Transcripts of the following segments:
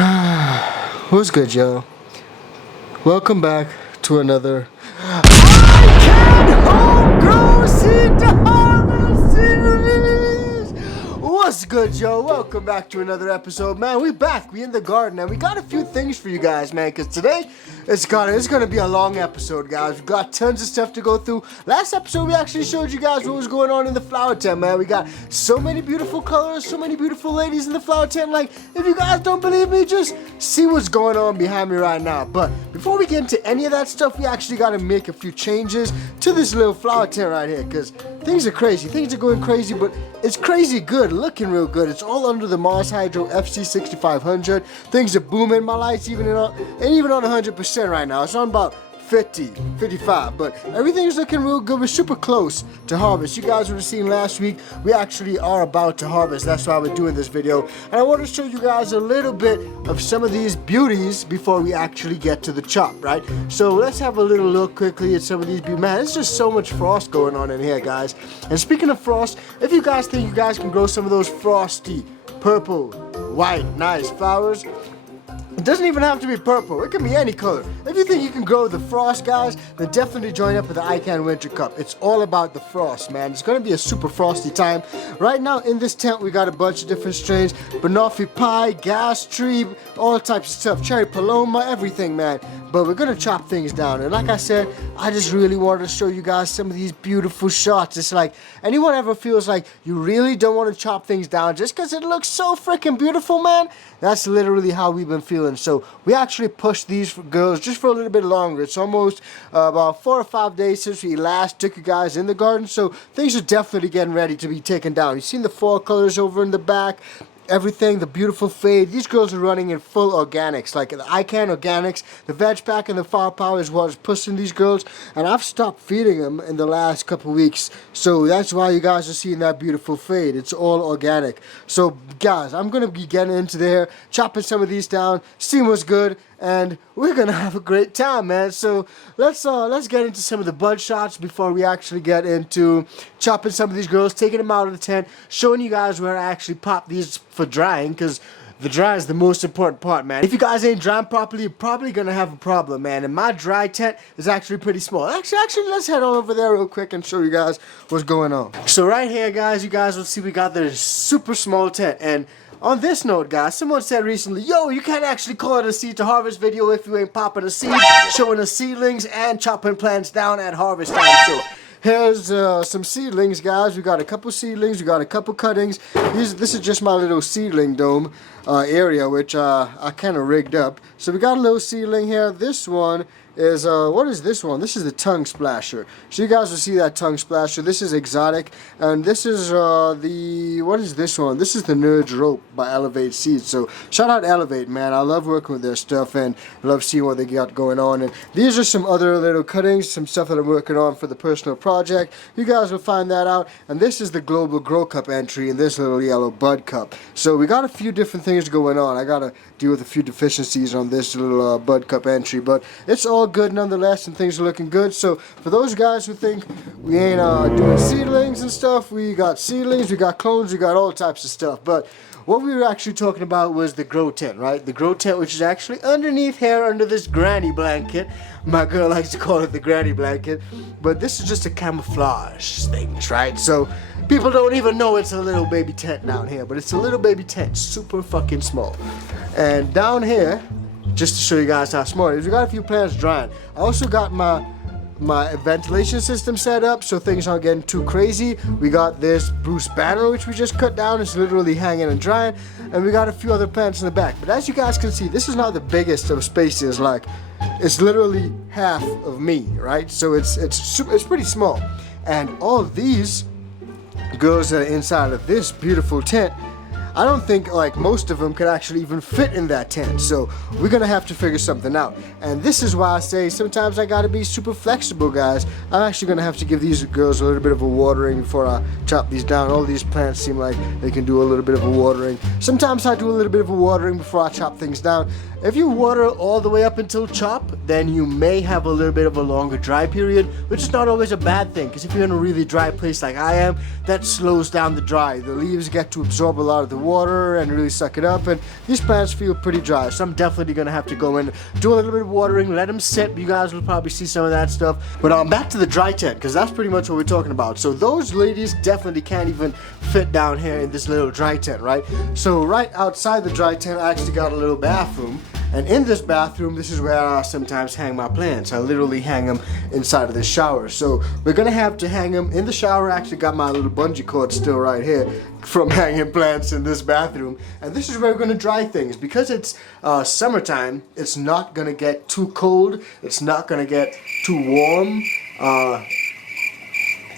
What's good, yo? Welcome back to another iCan Homegrown Seed to Harvest series. What's good, yo? Welcome back to another episode, man. We back. We in the garden, and we got a few things for you guys, man. Cause today it's gonna be a long episode, guys. We got tons of stuff to go through. Last episode, we actually showed you guys what was going on in the flower tent, man. We got so many beautiful colors, so many beautiful ladies in the flower tent. Like, if you guys don't believe me, just see what's going on behind me right now. But before we get into any of that stuff, we actually got to make a few changes to this little flower tent right here, because things are crazy. Things are going crazy, but it's crazy good, looking real good. It's all under the Mars Hydro FC6500. Things are booming. My lights even on 100% right now. It's on about 50, 55, but everything's looking real good. We're super close to harvest. You guys would have seen last week, we actually are about to harvest. That's why we're doing this video. And I want to show you guys a little bit of some of these beauties before we actually get to the chop, right? So let's have a little look quickly at some of these beauties. Man, there's just so much frost going on in here, guys. And speaking of frost, if you guys think you guys can grow some of those frosty, purple, white, nice flowers, it doesn't even have to be purple. It can be any color. If you think you can grow the frost, guys, then definitely join up with the iCan Winter Cup. It's all about the frost, man. It's going to be a super frosty time. Right now in this tent, we got a bunch of different strains. Banoffee pie, gas tree, all types of stuff. Cherry paloma, everything, man. But we're going to chop things down. And like I said, I just really wanted to show you guys some of these beautiful shots. It's like, anyone ever feels like you really don't want to chop things down just because it looks so freaking beautiful, man? That's literally how we've been feeling. So we actually pushed these girls just for a little bit longer. It's almost about 4 or 5 days since we last took you guys in the garden. So things are definitely getting ready to be taken down. You've seen the fall colors over in the back. Everything, the beautiful fade. These girls are running in full organics, like the iCan organics, the veg pack and the firepower is what is pushing these girls, and I've stopped feeding them in the last couple weeks, so that's why you guys are seeing that beautiful fade. It's all organic. So guys, I'm gonna be getting into there, chopping some of these down, seeing what's good, and we're gonna have a great time, man. So let's get into some of the bud shots before we actually get into chopping some of these girls, taking them out of the tent, showing you guys where I actually pop these for drying, because the dry is the most important part, man. If you guys ain't drying properly, you're probably gonna have a problem, man. And my dry tent is actually pretty small. Actually, let's head on over there real quick and show you guys what's going on. So right here, guys, you guys will see we got this super small tent. And on this note, guys, someone said recently, yo, you can't actually call it a seed to harvest video if you ain't popping a seed, showing us seedlings and chopping plants down at harvest time. So here's some seedlings, guys. We got a couple seedlings, we got a couple cuttings. This is just my little seedling dome area, which I kind of rigged up. So we got a little seedling here. This one is, what is this one? This is the tongue splasher. So you guys will see that tongue splasher. This is exotic, and this is what is this one? This is the Nerd's Rope by Elevate Seeds. So shout out Elevate, man. I love working with their stuff and love seeing what they got going on. And these are some other little cuttings, some stuff that I'm working on for the personal project. You guys will find that out. And this is the Global Grow Cup entry in this little yellow bud cup. So we got a few different things going on. I gotta deal with a few deficiencies on this little bud cup entry, but it's all good nonetheless, and things are looking good. So for those guys who think we ain't doing seedlings and stuff, we got seedlings, we got clones, we got all types of stuff. But what we were actually talking about was the grow tent, right? The grow tent, which is actually underneath here under this granny blanket. My girl likes to call it the granny blanket, but this is just a camouflage thing, right? So people don't even know it's a little baby tent down here, but it's a little baby tent, super fucking small. And down here, just to show you guys how small it is, we got a few plants drying. I also got my ventilation system set up so things aren't getting too crazy. We got this Bruce banner, which we just cut down. It's literally hanging and drying. And we got a few other plants in the back. But as you guys can see, this is not the biggest of spaces. Like, it's literally half of me, right? So it's pretty small. And all of these girls that are inside of this beautiful tent, I don't think like most of them could actually even fit in that tent. So we're gonna have to figure something out. And this is why I say sometimes I gotta be super flexible, guys. I'm actually gonna have to give these girls a little bit of a watering before I chop these down. All these plants seem like they can do a little bit of a watering. Sometimes I do a little bit of a watering before I chop things down. If you water all the way up until chop, then you may have a little bit of a longer dry period, which is not always a bad thing, because if you're in a really dry place like I am, that slows down the dry. The leaves get to absorb a lot of the water and really suck it up, and these plants feel pretty dry, so I'm definitely gonna have to go in, do a little bit of watering, let them sit. You guys will probably see some of that stuff. But back to the dry tent, because that's pretty much what we're talking about. So those ladies definitely can't even fit down here in this little dry tent, right? So right outside the dry tent, I actually got a little bathroom. And in this bathroom, this is where I sometimes hang my plants. I literally hang them inside of the shower. So we're gonna have to hang them in the shower. I actually got my little bungee cord still right here from hanging plants in this bathroom. And this is where we're gonna dry things. Because it's summertime, it's not gonna get too cold. It's not gonna get too warm.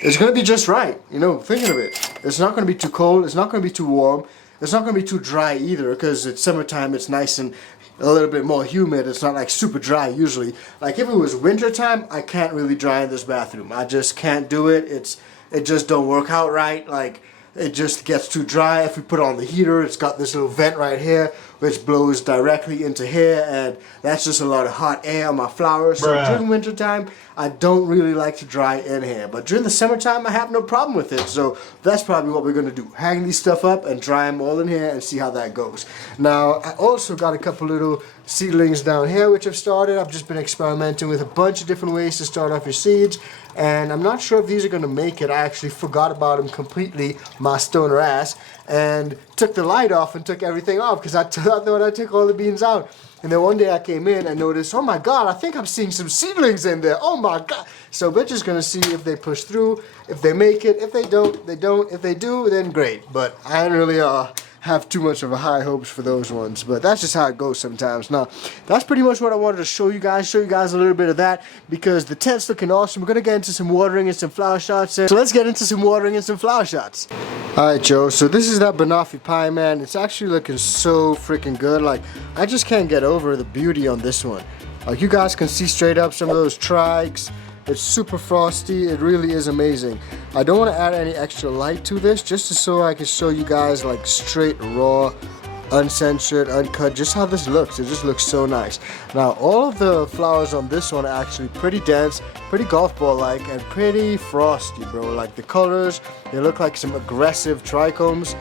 It's gonna be just right, you know, thinking of it. It's not gonna be too cold. It's not gonna be too warm. It's not gonna be too dry either, because it's summertime. It's nice and a little bit more humid. It's not like super dry usually. Like if it was winter time, I can't really dry in this bathroom. I just can't do it. It just don't work out right. Like it just gets too dry. If we put on the heater, it's got this little vent right here which blows directly into here, and that's just a lot of hot air on my flowers. So during winter time, I don't really like to dry in here, but during the summertime, I have no problem with it. So that's probably what we're gonna do: hang these stuff up and dry them all in here and see how that goes. Now I also got a couple little seedlings down here which I've started. I've just been experimenting with a bunch of different ways to start off your seeds, and I'm not sure if these are gonna make it. I actually forgot about them completely, my stoner ass, and took the light off and took everything off because I thought I took all the beans out. And then one day I came in and noticed, oh my god, I think I'm seeing some seedlings in there. Oh my god. So we're just gonna see if they push through, if they make it. If they don't, they don't. If they do, then great. But I don't really have too much of a high hopes for those ones. But that's just how it goes sometimes. Now, that's pretty much what I wanted to show you guys a little bit of that, because the tent's looking awesome. We're gonna get into some watering and some flower shots. So let's get into some watering and some flower shots. Alright, Joe, so this is that banoffee pie, man. It's actually looking so freaking good. Like, I just can't get over the beauty on this one. Like, you guys can see straight up some of those trikes. It's super frosty. It really is amazing. I don't want to add any extra light to this, just so I can show you guys like straight raw, uncensored, uncut, just how this looks. It just looks so nice. Now, all of the flowers on this one are actually pretty dense, pretty golf ball like, and pretty frosty, bro. Like the colors, they look like some aggressive trichomes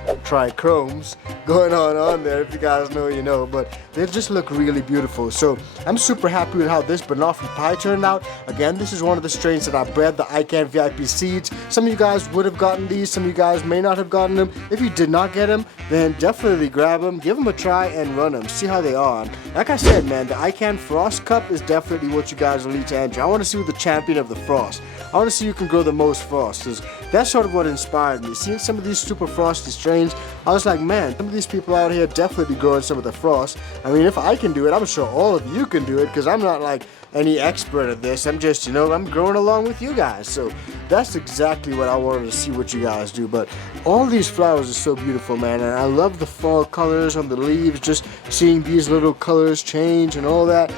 going on there. If you guys know, you know, but they just look really beautiful. So I'm super happy with how this banoffee pie turned out. Again, this is one of the strains that I bred, the iCan VIP seeds. Some of you guys would have gotten these, some of you guys may not have gotten them. If you did not get them, then definitely grab them, give them a try and run them, see how they are. Like I said, man, the iCan Frost Cup is definitely what you guys will need to enter. I want to see who the champion of the frost. I want to see who can grow the most frost, because that's sort of what inspired me. Seeing some of these super frosty strains, I was like, man, some of these people out here definitely growing some of the frost. I mean, if I can do it, I'm sure all of you can do it, because I'm not like any expert at this. I'm just, you know, I'm growing along with you guys. So that's exactly what I wanted to see what you guys do. But all these flowers are so beautiful, man, and I love the fall colors on the leaves, just seeing these little colors change and all that.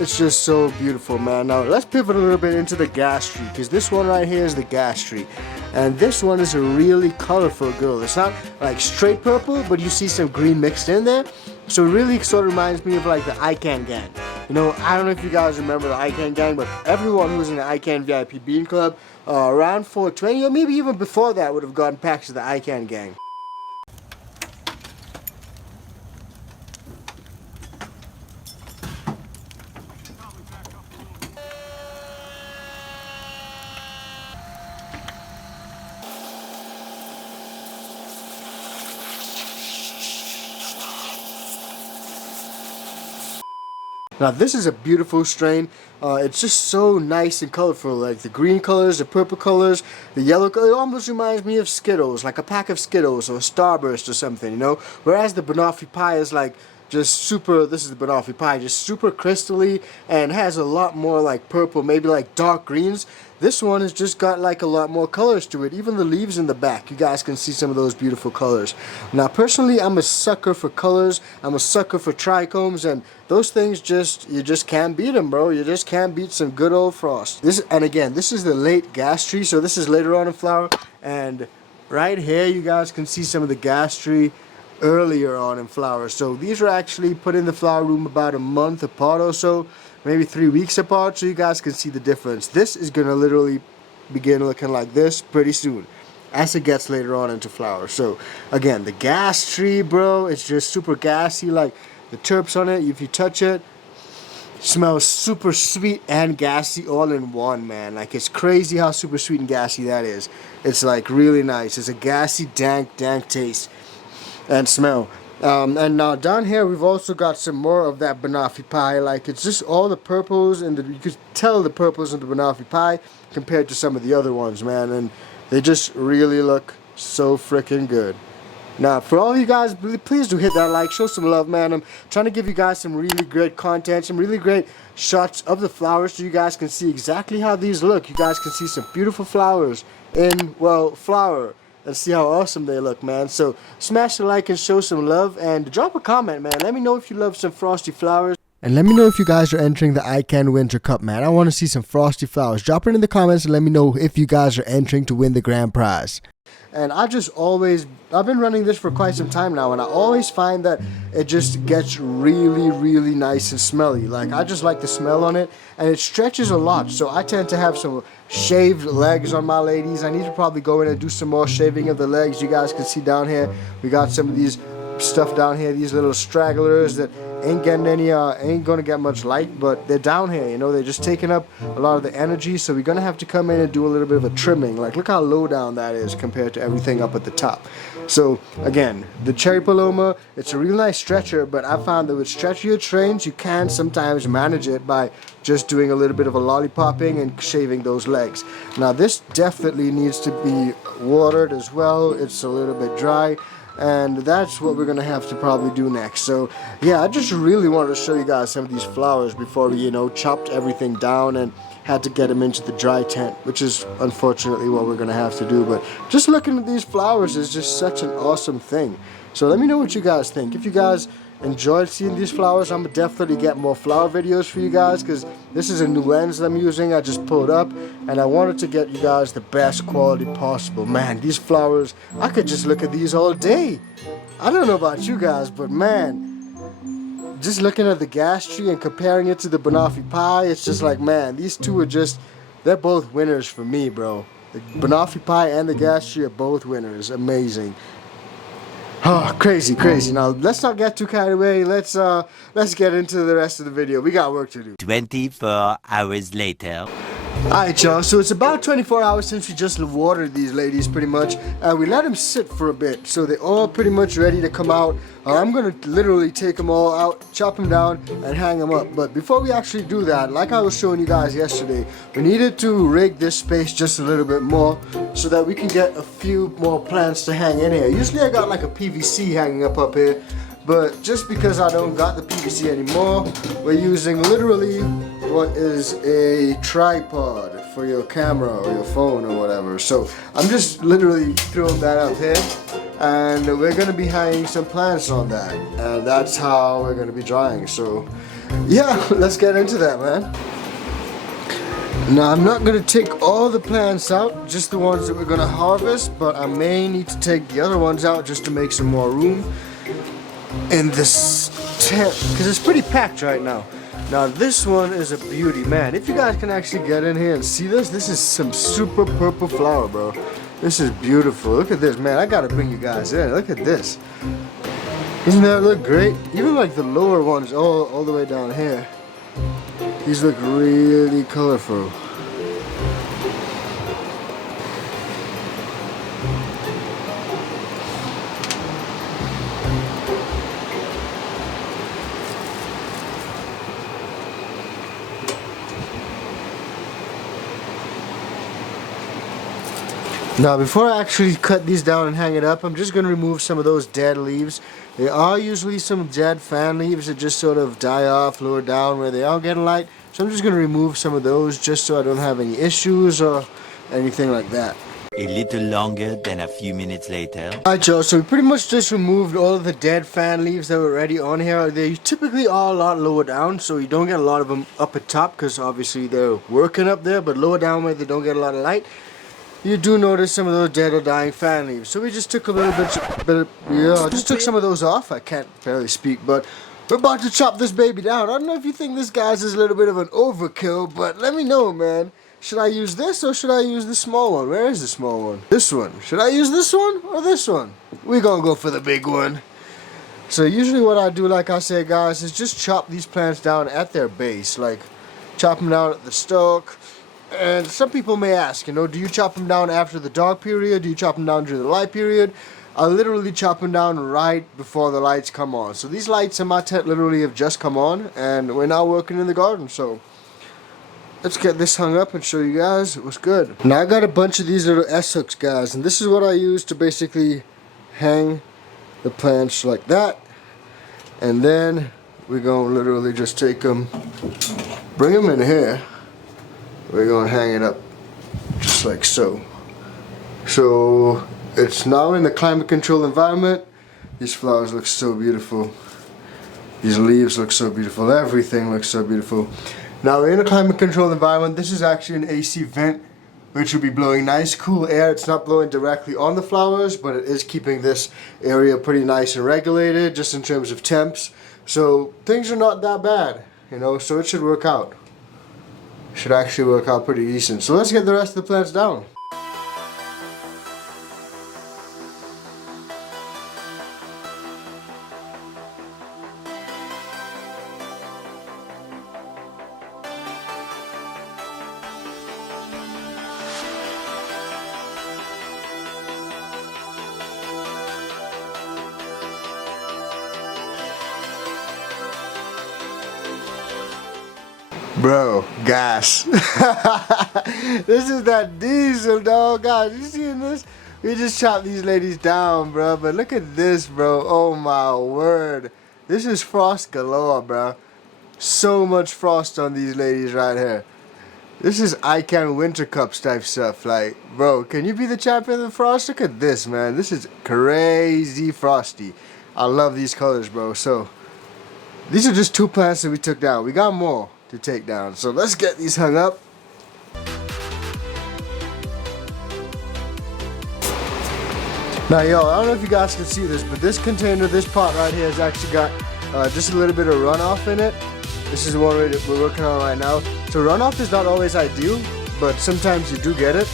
It's just so beautiful, man. Now let's pivot a little bit into the gas tree, because this one right here is the gas tree, and this one is a really colorful girl. It's not like straight purple, but you see some green mixed in there. So it really sort of reminds me of like the iCan gang. You know, I don't know if you guys remember the iCan gang, but everyone who was in the iCan VIP Bean Club around 420, or maybe even before that, would have gotten packs of the iCan gang. Now this is a beautiful strain. It's just so nice and colorful, like the green colors, the purple colors, the yellow color. It almost reminds me of Skittles, like a pack of Skittles or Starburst or something, you know? Whereas the banoffee pie is like just super, this is the banoffee pie, just super crystally and has a lot more like purple, maybe like dark greens. This one has just got like a lot more colors to it. Even the leaves in the back, you guys can see some of those beautiful colors. Now personally, I'm a sucker for colors. I'm a sucker for trichomes, and those things you just can't beat them, bro. You just can't beat some good old frost. And again, this is the late gas tree, so this is later on in flower. And right here, you guys can see some of the gas tree earlier on in flower. So these are actually put in the flower room about a month apart or so, maybe 3 weeks apart, so you guys can see the difference. This is gonna literally begin looking like this pretty soon. as it gets later on into flower. So again, the gas tree, bro, it's just super gassy. Like the terps on it, if you touch it, smells super sweet and gassy all in one, man. Like it's crazy how super sweet and gassy that is. It's like really nice. It's a gassy, dank taste and smell. And now down here we've also got some more of that banoffee pie. Like it's just all the purples, and you could tell the purples in the banoffee pie compared to some of the other ones, man. And they just really look so freaking good. Now, for all of you guys, please do hit that like, show some love, man. I'm trying to give you guys some really great content, some really great shots of the flowers so you guys can see exactly how these look. You guys can see some beautiful flowers in, well, flower, and see how awesome they look, man. So smash the like and show some love, and drop a comment, man. Let me know if you love some Frosty flowers. And let me know if you guys are entering the iCan Winter Cup, man. I want to see some Frosty flowers. Drop it in the comments and let me know if you guys are entering to win the grand prize. And I've been running this for quite some time now, and I always find that it just gets really nice and smelly. Like, I just like the smell on it, and it stretches a lot. So I tend to have some shaved legs on my ladies. I need to probably go in and do some more shaving of the legs. You guys can see down here, we got some of these stuff down here, these little stragglers that ain't getting any ain't gonna get much light, but they're down here, you know, they're just taking up a lot of the energy. So we're gonna have to come in and do a little bit of a trimming. Like, look how low down that is compared to everything up at the top. So again, the cherry paloma, it's a real nice stretcher, but I found that with stretchier trains you can sometimes manage it by just doing a little bit of a lollipopping and shaving those legs. Now this definitely needs to be watered as well. It's a little bit dry, and that's what we're gonna have to probably do next. So yeah, I just really wanted to show you guys some of these flowers before we, you know, chopped everything down and had to get them into the dry tent, which is unfortunately what we're gonna have to do. But just looking at these flowers is just such an awesome thing. So let me know what you guys think. If you guys enjoyed seeing these flowers, I'm gonna definitely get more flower videos for you guys, because this is a new lens that I'm using. I just pulled up and I wanted to get you guys the best quality possible. Man, these flowers, I could just look at these all day. I don't know about you guys, but man, just looking at the gas tree and comparing it to the banoffee pie, it's just like, man, these two are just, they're both winners for me, bro. The banoffee pie and the gas tree are both winners. Amazing. Oh, crazy. Now, let's not get too carried away. Let's get into the rest of the video. We got work to do. 24 hours later. Alright, y'all, so it's about 24 hours since we just watered these ladies pretty much, and we let them sit for a bit, so they're all pretty much ready to come out. I'm gonna literally take them all out, chop them down, and hang them up. But before we actually do that, like I was showing you guys yesterday, we needed to rig this space just a little bit more so that we can get a few more plants to hang in here. Usually I got like a PVC hanging up here, but just because I don't got the PVC anymore, we're using literally what is a tripod for your camera or your phone or whatever. So I'm just literally throwing that up here, and we're gonna be hanging some plants on that, and that's how we're gonna be drying. So yeah, let's get into that, man. Now I'm not gonna take all the plants out, just the ones that we're gonna harvest, but I may need to take the other ones out just to make some more room in this tent, because it's pretty packed right now. Now this one is a beauty, man. If you guys can actually get in here and see this, this is some super purple flower, bro. This is beautiful. Look at this, man. I gotta bring you guys in. Look at this. Doesn't that look great? Even like the lower ones, all the way down here. These look really colorful. Now before I actually cut these down and hang it up, I'm just going to remove some of those dead leaves. There are usually some dead fan leaves that just sort of die off lower down where they are getting light. So I'm just going to remove some of those just so I don't have any issues or anything like that. A little longer than a few minutes later. Alright, y'all, so we pretty much just removed all of the dead fan leaves that were already on here. They typically are a lot lower down, so you don't get a lot of them up at top because obviously they're working up there, but lower down where they don't get a lot of light, you do notice some of those dead or dying fan leaves. So we just took a little bit, yeah, just took some of those off. I can't barely speak, but we're about to chop this baby down. I don't know if you think this guy's is a little bit of an overkill, but let me know, man. should I use this or should I use the small one? Where is the small one? This one. Should I use this one or this one? We're gonna go for the big one. So usually what I do, like I said, guys, is just chop these plants down at their base. Like, chop them down at the stalk. And some people may ask, you know, do you chop them down after the dark period? Do you chop them down during the light period? I literally chop them down right before the lights come on. So these lights in my tent literally have just come on, and we're now working in the garden. So let's get this hung up and show you guys what's good. Now I got a bunch of these little S-hooks, guys, and this is what I use to basically hang the plants like that. And then we're gonna literally just take them, bring them in here. We're gonna hang it up just like so. So it's now in the climate controlled environment. These flowers look so beautiful. These leaves look so beautiful. Everything looks so beautiful. Now we're in a climate controlled environment. This is actually an AC vent, which will be blowing nice cool air. It's not blowing directly on the flowers, but it is keeping this area pretty nice and regulated just in terms of temps. So things are not that bad, you know, so it should work out. Should actually work out pretty decent. So let's get the rest of the plants down. Bro, gas. This is that diesel, dog. Guys, you seeing this? We just chopped these ladies down, bro. But look at this, bro. Oh my word. This is frost galore, bro. So much frost on these ladies right here. This is iCan winter cups type stuff. Like, bro, can you be the champion of the frost? Look at this, man. This is crazy frosty. I love these colors, bro. So, these are just 2 plants that we took down. We got more to take down. So let's get these hung up. Now, yo, I don't know if you guys can see this, but this container, this pot right here has actually got just a little bit of runoff in it. This is the one we're working on right now. So runoff is not always ideal, but sometimes you do get it.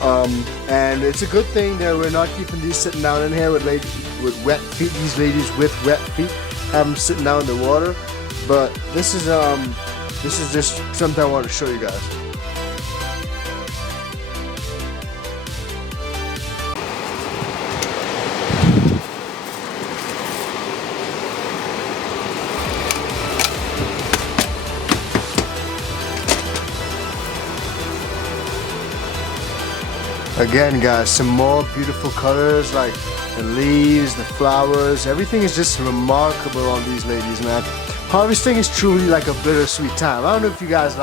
And it's a good thing that we're not keeping these sitting down in here with wet feet. These ladies with wet feet, have them sitting down in the water. But this is just something I want to show you guys. Again, guys, some more beautiful colors, like the leaves, the flowers, everything is just remarkable on these ladies, man. Harvesting is truly like a bittersweet time. I don't know if you guys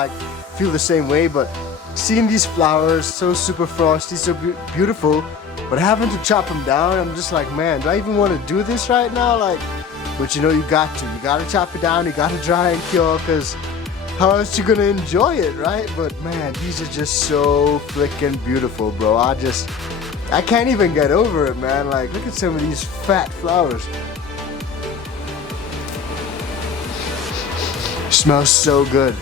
feel the same way, but seeing these flowers so super frosty, so beautiful, but having to chop them down, I'm just like, man, do I even want to do this right now? Like, but you know, you got to chop it down, you got to dry and cure, because how else you gonna enjoy it, right? But man, these are just so freaking beautiful, bro. I can't even get over it, man. Like, look at some of these fat flowers. Smells so good.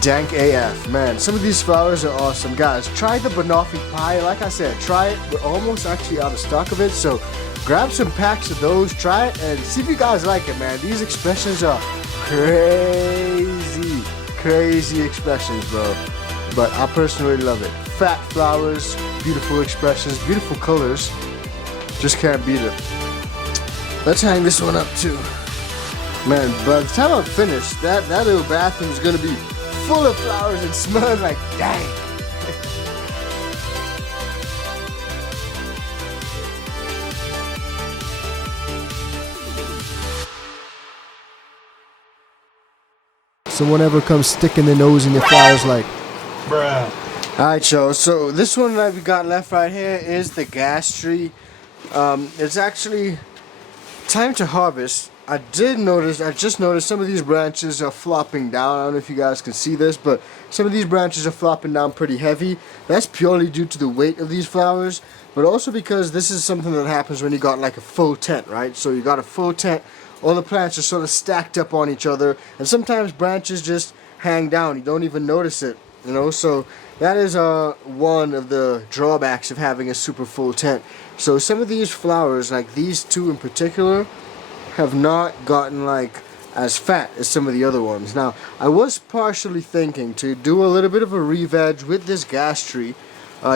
Dank AF, man. Some of these flowers are awesome. Guys, try the banoffee pie. Like I said, try it. We're almost actually out of stock of it, so grab some packs of those, try it, and see if you guys like it, man. These expressions are crazy expressions, bro. But I personally love it. Fat flowers, beautiful expressions, beautiful colors. Just can't beat it. Let's hang this one up too. Man, by the time I'm finished, that little bathroom is gonna be full of flowers and smelling like dang. Someone ever comes sticking their nose in your flowers like, bruh. Alright, y'all, so this one that we got left right here is the gas tree. It's actually time to harvest. I just noticed some of these branches are flopping down. I don't know if you guys can see this, but some of these branches are flopping down pretty heavy. That's purely due to the weight of these flowers, but also because this is something that happens when you got like a full tent, right? So you got a full tent, all the plants are sort of stacked up on each other, and sometimes branches just hang down. You don't even notice it You know, so that is one of the drawbacks of having a super full tent. So some of these flowers, like these two in particular, have not gotten like as fat as some of the other ones. Now, I was partially thinking to do a little bit of a re-veg with this gas tree,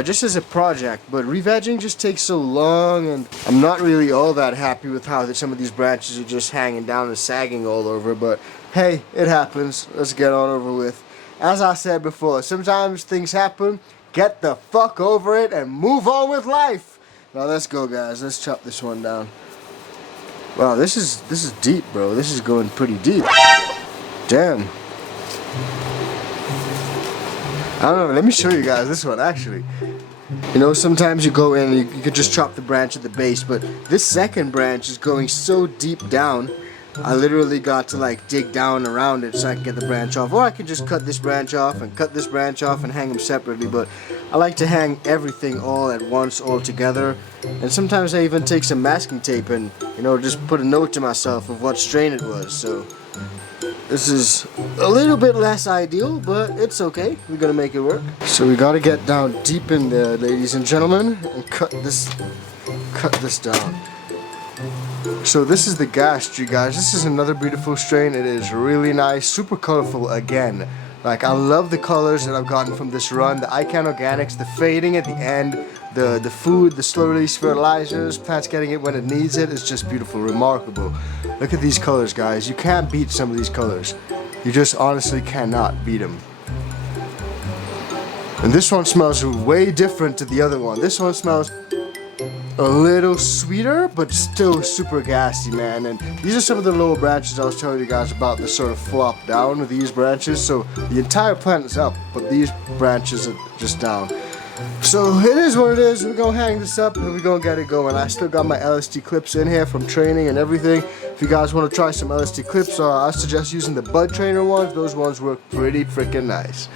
just as a project, but re-vegging just takes so long, and I'm not really all that happy with how some of these branches are just hanging down and sagging all over, but hey, it happens. Let's get on over with. As I said before, sometimes things happen, get the fuck over it and move on with life. Now let's go, guys. Let's chop this one down. Wow, this is deep, bro. This is going pretty deep. Damn. I don't know. Let me show you guys this one, actually. You know, sometimes you go in and you could just chop the branch at the base, but this second branch is going so deep down, I literally got to like dig down around it so I can get the branch off. Or I could just cut this branch off and cut this branch off and hang them separately, but I like to hang everything all at once, all together. And sometimes I even take some masking tape and, you know, just put a note to myself of what strain it was. So this is a little bit less ideal, but it's okay. We're gonna make it work. So we gotta get down deep in there, ladies and gentlemen, and cut this down. So this is the gas tree, guys. This is another beautiful strain. It is really nice, super colorful again. Like, I love the colors that I've gotten from this run. The iCan organics, the fading at the end, the food, the slow release fertilizers, plants getting it when it needs it. It's just beautiful, remarkable. Look at these colors, guys. You can't beat some of these colors. You just honestly cannot beat them. And this one smells way different to the other one. This one smells a little sweeter, but still super gassy, man. And these are some of the lower branches I was telling you guys about that sort of flop down with these branches. So the entire plant is up, but these branches are just down. So it is what it is. We're gonna hang this up and we're gonna get it going. I still got my LSD clips in here from training and everything. If you guys want to try some LSD clips, I suggest using the bud trainer ones. Those ones work pretty freaking nice.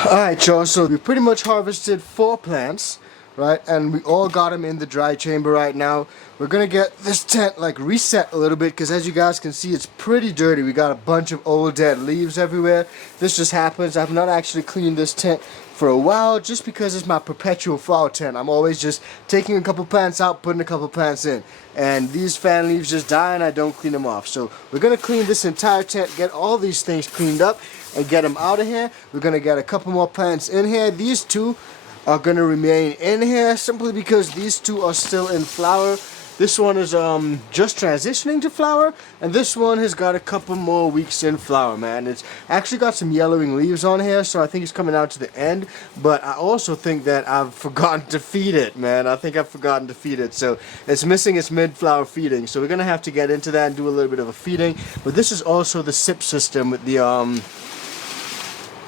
Alright, y'all, so we pretty much harvested 4 plants. Right, and we all got them in the dry chamber right now. We're gonna get this tent like reset a little bit, because as you guys can see, it's pretty dirty. We got a bunch of old dead leaves everywhere. This just happens. I've not actually cleaned this tent for a while, just because it's my perpetual flower tent. I'm always just taking a couple plants out, putting a couple plants in, and these fan leaves just die and I don't clean them off. So we're gonna clean this entire tent, get all these things cleaned up and get them out of here. We're gonna get a couple more plants in here. These two are gonna remain in here simply because these two are still in flower. This one is just transitioning to flower, and this one has got a couple more weeks in flower, man. It's actually got some yellowing leaves on here, so I think it's coming out to the end. But I also think that I've forgotten to feed it, man. I think I've forgotten to feed it, so it's missing its mid-flower feeding. So we're gonna have to get into that and do a little bit of a feeding. But this is also the sip system with the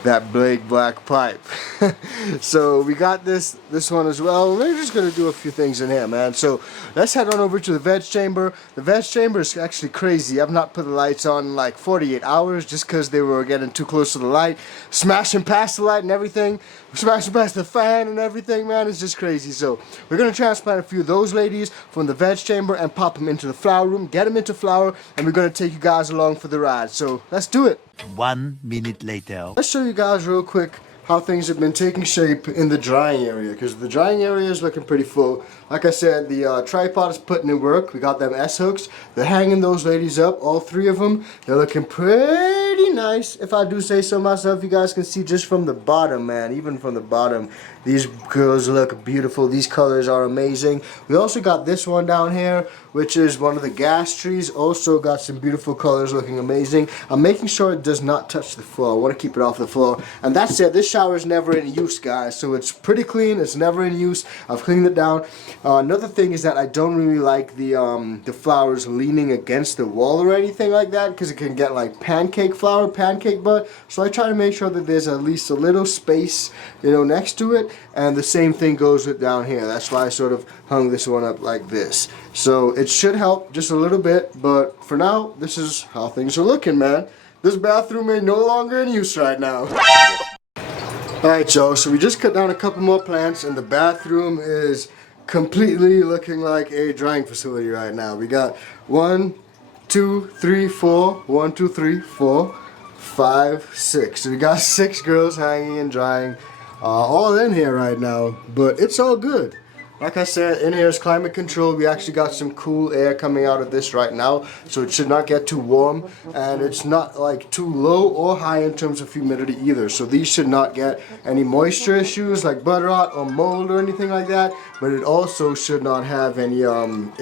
that big black pipe. So we got this one as well. We're just gonna do a few things in here, man. So let's head on over to the veg chamber. The veg chamber is actually crazy. I've not put the lights on in like 48 hours just because they were getting too close to the light, smashing past the light and everything, smashing past the fan and everything, man. It's just crazy. So we're gonna transplant a few of those ladies from the veg chamber and pop them into the flower room, get them into flower, and we're gonna take you guys along for the ride. So let's do it. 1 minute later. Let's show you guys real quick how things have been taking shape in the drying area, because the drying area is looking pretty full. Like I said, the tripod is putting in work. We got them S-hooks. They're hanging those ladies up, all 3 of them. They're looking pretty nice, if I do say so myself. You guys can see just from the bottom, man, even from the bottom, these girls look beautiful. These colors are amazing. We also got this one down here, which is one of the gas trees. Also got some beautiful colors looking amazing. I'm making sure it does not touch the floor. I want to keep it off the floor. And that's it. This shower is never in use, guys. So it's pretty clean. It's never in use. I've cleaned it down. Another thing is that I don't really like the flowers leaning against the wall or anything like that, because it can get like pancake flower, pancake bud. So I try to make sure that there's at least a little space, you know, next to it. And the same thing goes with down here. That's why I sort of hung this one up like this. So it should help just a little bit, but for now, this is how things are looking, man. This bathroom ain't no longer in use right now. Alright, y'all, so we just cut down a couple more plants, and the bathroom is completely looking like a drying facility right now. We got 1, 2, 3, 4, 1, 2, 3, 4, 5, 6. So we got 6 girls hanging and drying, all in here right now, but it's all good. Like I said, in here is climate control. We actually got some cool air coming out of this right now, so it should not get too warm, and it's not like too low or high in terms of humidity either. So these should not get any moisture issues like bud rot or mold or anything like that, but it also should not have any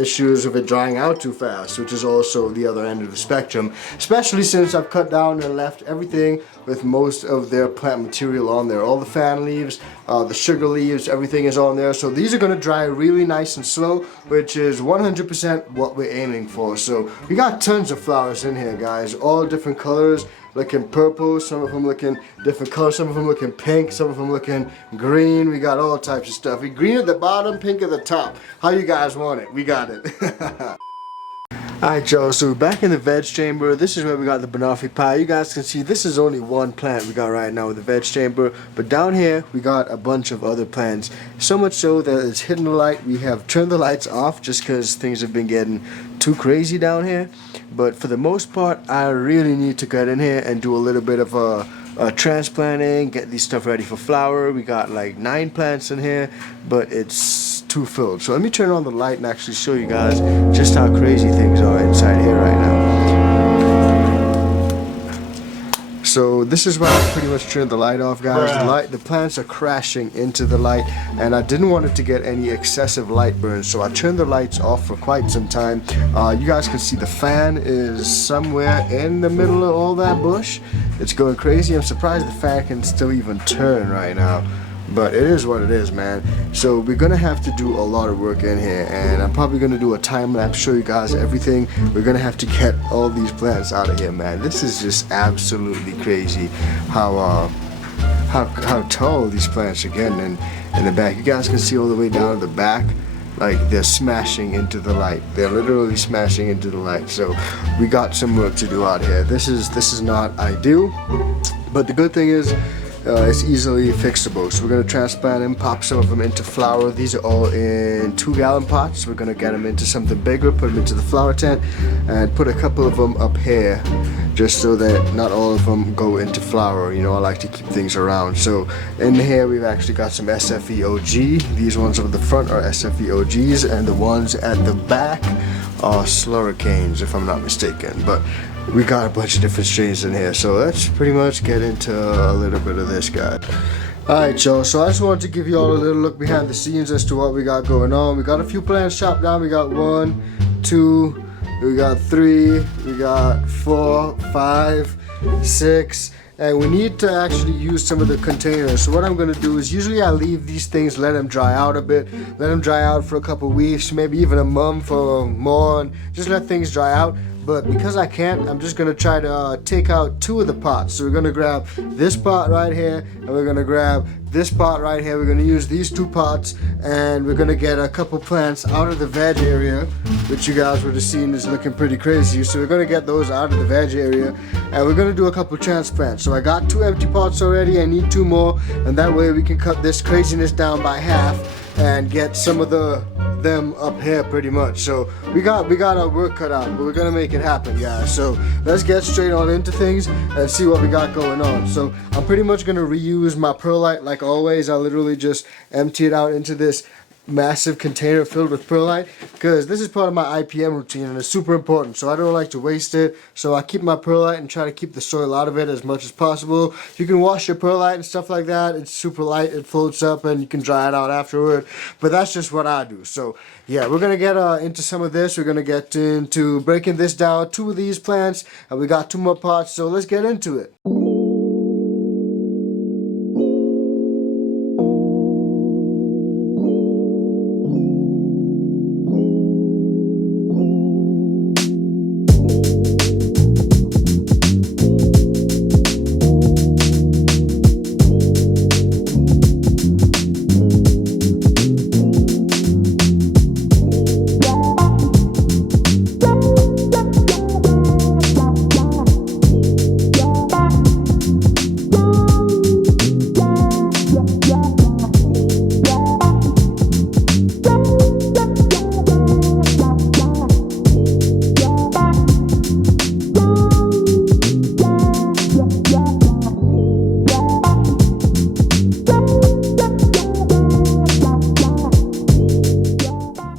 issues of it drying out too fast, which is also the other end of the spectrum, especially since I've cut down and left everything with most of their plant material on there. All the fan leaves, the sugar leaves, everything is on there. So these are going to dry really nice and slow, which is 100% what we're aiming for. So we got tons of flowers in here, guys, all different colors, looking purple, some of them looking different colors, some of them looking pink, some of them looking green. We got all types of stuff. We green at the bottom, pink at the top. How you guys want it? We got it. Alright y'all, so we're back in the veg chamber. This is where we got the banoffee pie. You guys can see this is only one plant we got right now with the veg chamber, but down here we got a bunch of other plants. So much so that it's hidden the light. We have turned the lights off just because things have been getting too crazy down here. But for the most part, I really need to get in here and do a little bit of transplanting, get these stuff ready for flower. We got like 9 plants in here, but it's too filled. So let me turn on the light and actually show you guys just how crazy things are inside here right now. So this is why I pretty much turned the light off, guys. The plants are crashing into the light, and I didn't want it to get any excessive light burn, so I turned the lights off for quite some time. You guys can see the fan is somewhere in the middle of all that bush. It's going crazy. I'm surprised the fan can still even turn right now. But it is what it is, man. So we're gonna have to do a lot of work in here, and I'm probably gonna do a time lapse, show you guys everything. We're gonna have to get all these plants out of here, man. This is just absolutely crazy how tall these plants are getting in the back. You guys can see all the way down to the back. Like they're smashing into the light. They're literally smashing into the light. So we got some work to do out here. This is not ideal, but the good thing is it's easily fixable. So we're going to transplant them, pop some of them into flower. These are all in 2-gallon pots. We're going to get them into something bigger, put them into the flower tent, and put a couple of them up here, just so that not all of them go into flower. You know, I like to keep things around. So in here we've actually got some SFEOG. These ones over the front are SFEOGs, and the ones at the back are slurricanes, if I'm not mistaken. But we got a bunch of different strains in here, so let's pretty much get into a little bit of this, guy. Alright y'all, so I just wanted to give you all a little look behind the scenes as to what we got going on. We got a few plants chopped down. We got 1, 2, we got 3, we got 4, 5, 6, and we need to actually use some of the containers. So what I'm going to do is, usually I leave these things, let them dry out a bit, let them dry out for a couple weeks, maybe even a month or more, and just let things dry out. But because I can't, I'm just going to try to take out 2 of the pots. So we're going to grab this pot right here, and we're going to grab this pot right here. We're going to use these 2 pots, and we're going to get a couple plants out of the veg area, which you guys would have seen is looking pretty crazy. So we're going to get those out of the veg area, and we're going to do a couple transplants. So I got 2 empty pots already. I need 2 more, and that way we can cut this craziness down by half and get some of them up here pretty much. So we got our work cut out, but we're gonna make it happen, guys. So let's get straight on into things and see what we got going on. So I'm pretty much gonna reuse my perlite like always. I literally just empty it out into this massive container filled with perlite, because this is part of my IPM routine and it's super important, so I don't like to waste it. So I keep my perlite and try to keep the soil out of it as much as possible. You can wash your perlite and stuff like that. It's super light, it floats up, and you can dry it out afterward, but that's just what I do. So yeah, we're gonna get into some of this. We're gonna get into breaking this down, 2 of these plants, and we got 2 more pots, so let's get into it.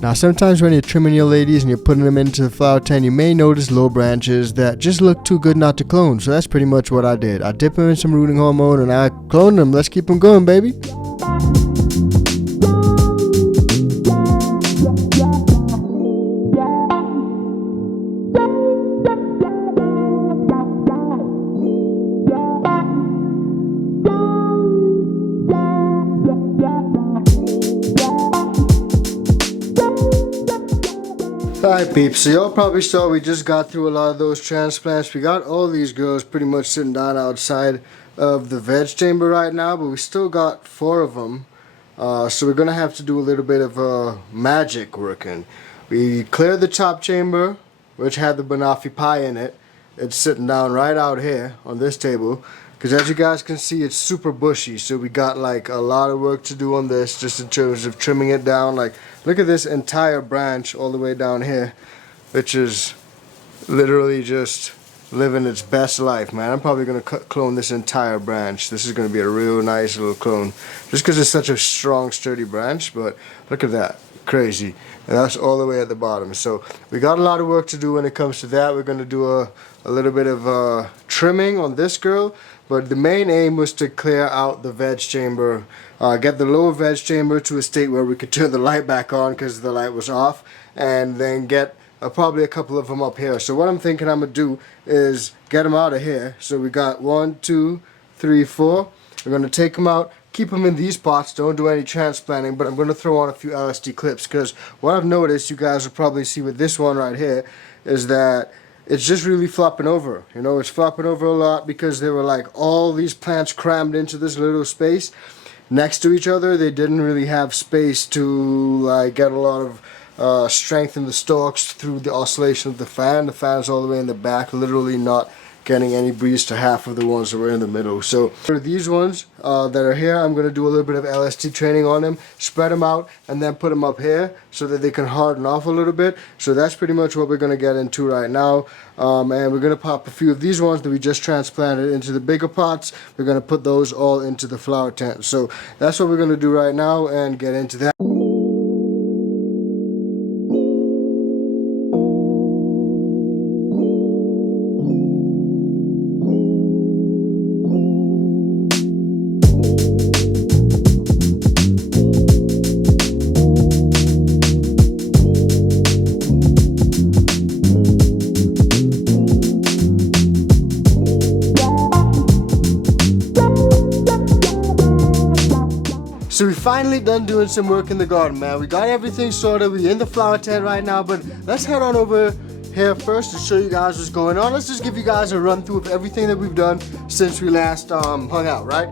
Now sometimes when you're trimming your ladies and you're putting them into the flower tent, you may notice low branches that just look too good not to clone. So that's pretty much what I did. I dipped them in some rooting hormone and I cloned them. Let's keep them going, baby. Alright peeps, so y'all probably saw we just got through a lot of those transplants. We got all these girls pretty much sitting down outside of the veg chamber right now, but we still got 4 of them. So we're going to have to do a little bit of magic working. We cleared the top chamber, which had the banoffee pie in it. It's sitting down right out here on this table. Because as you guys can see, it's super bushy, so we got like a lot of work to do on this, just in terms of trimming it down. Like, look at this entire branch all the way down here, which is literally just living its best life, man. I'm probably going to clone this entire branch. This is going to be a real nice little clone, just because it's such a strong, sturdy branch. But look at that, crazy. And that's all the way at the bottom. So we got a lot of work to do when it comes to that. We're going to do a little bit of trimming on this girl. But the main aim was to clear out the veg chamber, get the lower veg chamber to a state where we could turn the light back on because the light was off, and then get probably a couple of them up here. So what I'm thinking I'm going to do is get them out of here. So we got 1, 2, 3, 4. We're going to take them out, keep them in these pots, don't do any transplanting, but I'm going to throw on a few LSD clips, because what I've noticed, you guys will probably see with this one right here, is that it's just really flopping over. You know, it's flopping over a lot because there were like all these plants crammed into this little space next to each other. They didn't really have space to like get a lot of strength in the stalks through the oscillation of the fan. The fan's all the way in the back, literally not getting any breeze to half of the ones that were in the middle. So for these ones that are here, I'm going to do a little bit of LSD training on them, spread them out, and then put them up here so that they can harden off a little bit. So that's pretty much what we're going to get into right now. And we're going to pop a few of these ones that we just transplanted into the bigger pots. We're going to put those all into the flower tent. So that's what we're going to do right now and get into that. So we finally done doing some work in the garden, man. We got everything sorted. We're in the flower tent right now, but let's head on over here first to show you guys what's going on. Let's just give you guys a run through of everything that we've done since we last hung out, right?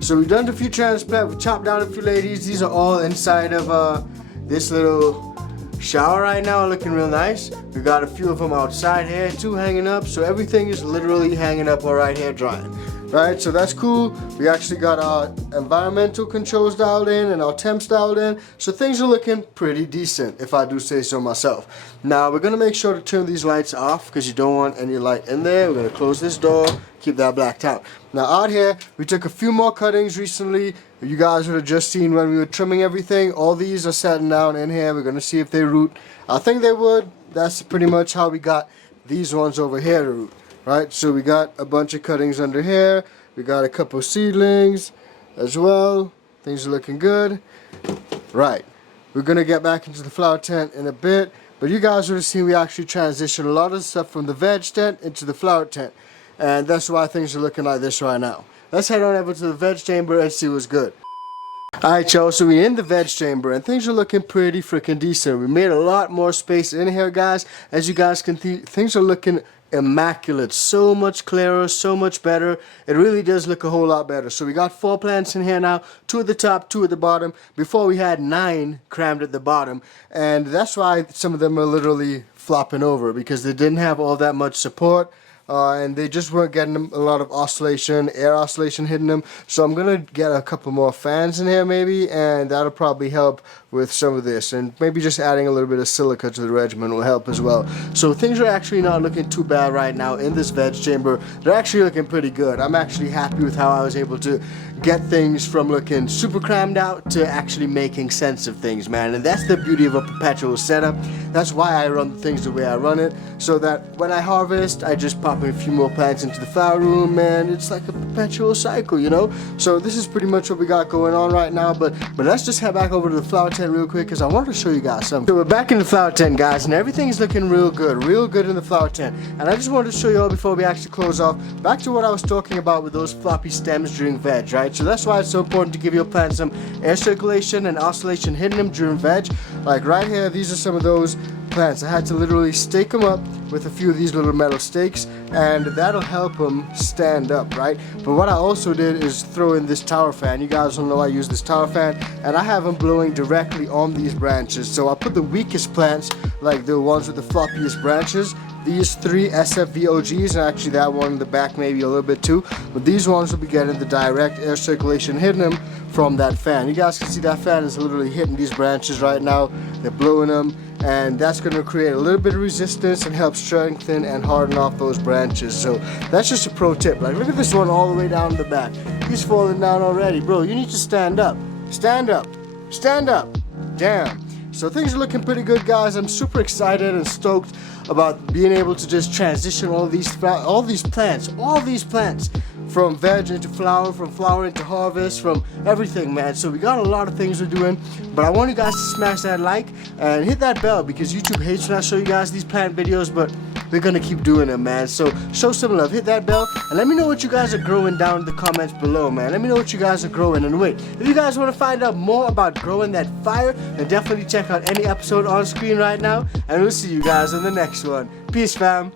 So we've done a few transplants, we chopped down a few ladies. These are all inside of this little shower right now, looking real nice. We got a few of them outside here too, hanging up. So everything is literally hanging up right here drying. Right, so that's cool. We actually got our environmental controls dialed in and our temps dialed in. So things are looking pretty decent, if I do say so myself. Now we're gonna make sure to turn these lights off because you don't want any light in there. We're gonna close this door, keep that blacked out. Now out here, we took a few more cuttings recently. You guys would have just seen when we were trimming everything. All these are sitting down in here. We're gonna see if they root. I think they would. That's pretty much how we got these ones over here to root. Right, so we got a bunch of cuttings under here. We got a couple seedlings as well. Things are looking good. Right, we're gonna get back into the flower tent in a bit, but you guys would have seen we actually transitioned a lot of stuff from the veg tent into the flower tent, and that's why things are looking like this right now. Let's head on over to the veg chamber and see what's good. Alright y'all, so we're in the veg chamber and things are looking pretty freaking decent. We made a lot more space in here, guys. As you guys can see, things are looking immaculate, so much clearer, so much better. It really does look a whole lot better. So we got 4 plants in here now, 2 at the top, 2 at the bottom. Before we had 9 crammed at the bottom, and that's why some of them are literally flopping over, because they didn't have all that much support and they just weren't getting them a lot of oscillation, air oscillation hitting them. So I'm gonna get a couple more fans in here maybe, and that'll probably help with some of this, and maybe just adding a little bit of silica to the regimen will help as well. So things are actually not looking too bad right now in this veg chamber. They're actually looking pretty good. I'm actually happy with how I was able to get things from looking super crammed out to actually making sense of things, man. And that's the beauty of a perpetual setup. That's why I run things the way I run it, so that when I harvest, I just pop a few more plants into the flower room, and it's like a perpetual cycle, you know? So this is pretty much what we got going on right now, but let's just head back over to the flower tent real quick, because I wanted to show you guys something. So we're back in the flower tent, guys, and everything's looking real good in the flower tent. And I just wanted to show you all before we actually close off, back to what I was talking about with those floppy stems during veg, right? So that's why it's so important to give your plants some air circulation and oscillation hitting them during veg. Like right here, these are some of those plants. I had to literally stake them up with a few of these little metal stakes, and that'll help them stand up, right? But what I also did is throw in this tower fan. You guys don't know I use this tower fan, and I have them blowing directly on these branches. So I put the weakest plants, like the ones with the floppiest branches, these 3 SFVOGs, and actually that one in the back maybe a little bit too, but these ones will be getting the direct air circulation hitting them from that fan. You guys can see that fan is literally hitting these branches right now. They're blowing them, and that's going to create a little bit of resistance and help strengthen and harden off those branches. So that's just a pro tip. Like, look at this one all the way down the back. He's falling down already. Bro, you need to stand up. Stand up. Stand up. Damn. So things are looking pretty good, guys. I'm super excited and stoked about being able to just transition all these plants from veg into flower, from flower into harvest, from everything, man. So we got a lot of things we're doing, but I want you guys to smash that like and hit that bell, because YouTube hates when I show you guys these plant videos, but we're gonna keep doing them, man. So show some love, hit that bell, and let me know what you guys are growing down in the comments below, man. Let me know what you guys are growing. And wait, if you guys want to find out more about growing that fire, then definitely check out any episode on screen right now, and we'll see you guys in the next one. Peace, fam.